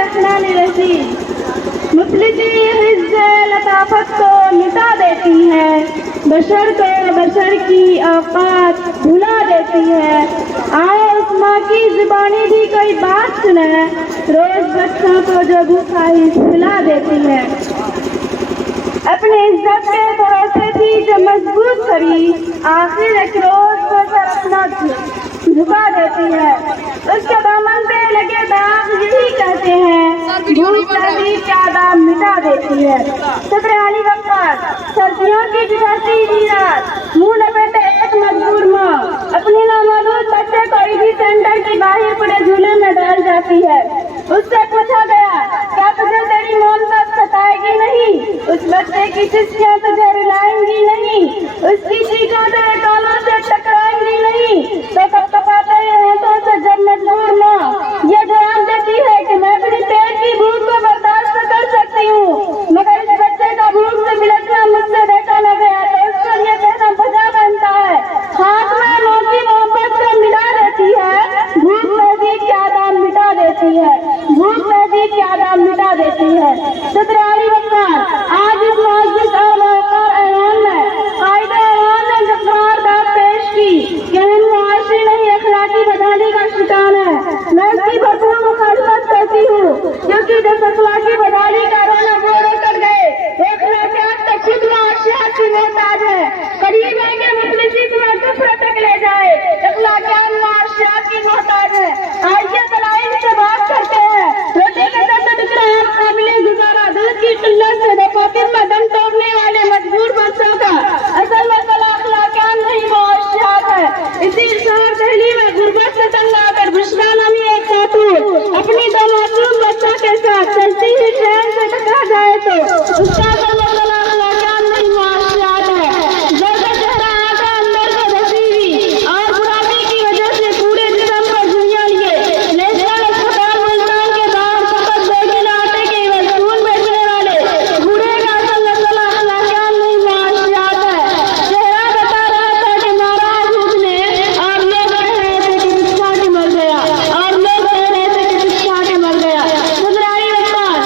रखना रसीद मुफलिसी हिज्ज लताफत को मिटा देती है, बशर को बशर की औकात भुला देती है। आए उस माँ की जुबानी भी कोई बात सुने, रोज बच्चों को जो भूखा ही खिला देती है। अपने इज्जत के भरोसे थी जो मजबूत करी, आखिर एक रोज वो सर अपना झुका देती है। उसके दामन पे लगे दाग यही कहते हैं, भूख लगी क्या दाम मिटा देती है। सदर अली वक्कार, सर्दियों की गुजरती हुई रात, मुंह लपेटे एक मजबूर माँ अपने नामालूम बच्चे को ईदी सेंटर की बाहर पड़े झूले में डाल जाती है। उससे पूछा गया, क्या तुझे तेरी मौत तक सताएगी नहीं? उस बच्चे की सिस्कियाँ तुझे रुलाएंगी नहीं? उसकी चीखों तेरे कानों से टकराएंगी नहीं? तो कपकपाते होठों से जब मजबूर माँ ये जवाब देती है कि मैं अपनी पेट की भूख को बर्दाश्त कर सकती हूँ, मगर इस बच्चे का भूख से बिलखना मुझसे देखा न गया, तो उसका ये कहना बजा बनता है। हाथ में मौसी मोहब्बत को मिला देती है, भूख में भी क्या दाम मिटा देती है, भूख में भी क्या दाम मिटा देती है। सदर अली वक्कार, आज इस मस्जिद और वक़ार ऐवान में कायदे ऐवान ने जो करारदाद पेश की कि हम मुआशरे नहीं अखलाकी बदहाली का शिकार है, मैं उसकी भरपूर मुखालफत करती हूँ, क्योंकि जब अखलाकी बदहाली का रोना वो रोकर गए, अखलाकियात तो खुद मुआशरियात की मोहताज है। करीब है कि मुफलिसी तुम्हें कुफ्र तक ले जाए, अखलाकियात मुआशरियात की मोहताज है। आइए दलाइल से बात करते हैं। रोटी के दर्द टुकड़ा है काबिले गुजारा, दूध की किल्लत से दफातर में दम तोड़ने वाले मजबूर बच्चों का असल मसला अखलाकियात नहीं मुआशरियात है। इसी शहर दिल्ली में गुर्बत से तंग आकर बुशरा नामी एक खातून अपनी दो मासूम बच्चों के साथ चलती हुई ट्रेन से टकरा जाए तो उसका असल मसला अखलाकियात नहीं मुआशरियात है। जर्द चेहरा आंखें अंदर से धसी हुई और बुढ़ापे की वजह से पूरे जिस्म पर झुर्रियां लिए नेशनल अस्पताल मुल्तान के बाहर फकत 2 किलो आटे के एवज खून बेचने वाले बूढ़े का असल मसला अखलाकियात नहीं मुआशरियात है। चेहरा बता रहा था कि मारा भूख ने, और लोग कह रहे थे कि भिक्षा के मर गया, और लोग कह रहे थे कि भिक्षा के मर गया। सदर अली वक्कार,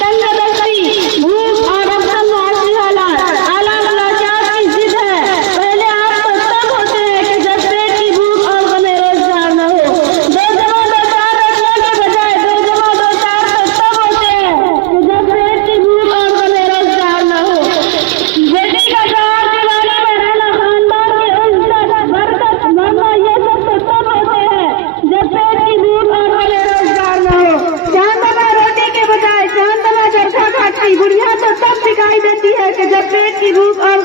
तंगदस्ती, भूख और अक्सर मुआशी हालात आला अखलाकियात की जिद है। पहले आप तो तब होते हैं कि जब पेट की भूख और गमे रोजगार न हो। 2 जमा 2 4 रखने के बजाय 2 जमा 2 4 तो तब होते हैं कि जब पेट की भूख और गमे रोजगार न हो। बेटी का जवाब दिवाली में रहना, खानदान की इज्जत बरकत मरना, ये सब तो तब होते हैं जब पेट की भूख और गमे रोजगार न हो। चांदमा रोटी के बजाय चांदमा चरखा काटती बुढ़िया तो तब दिखाई देती है कि जब पेट की भूख और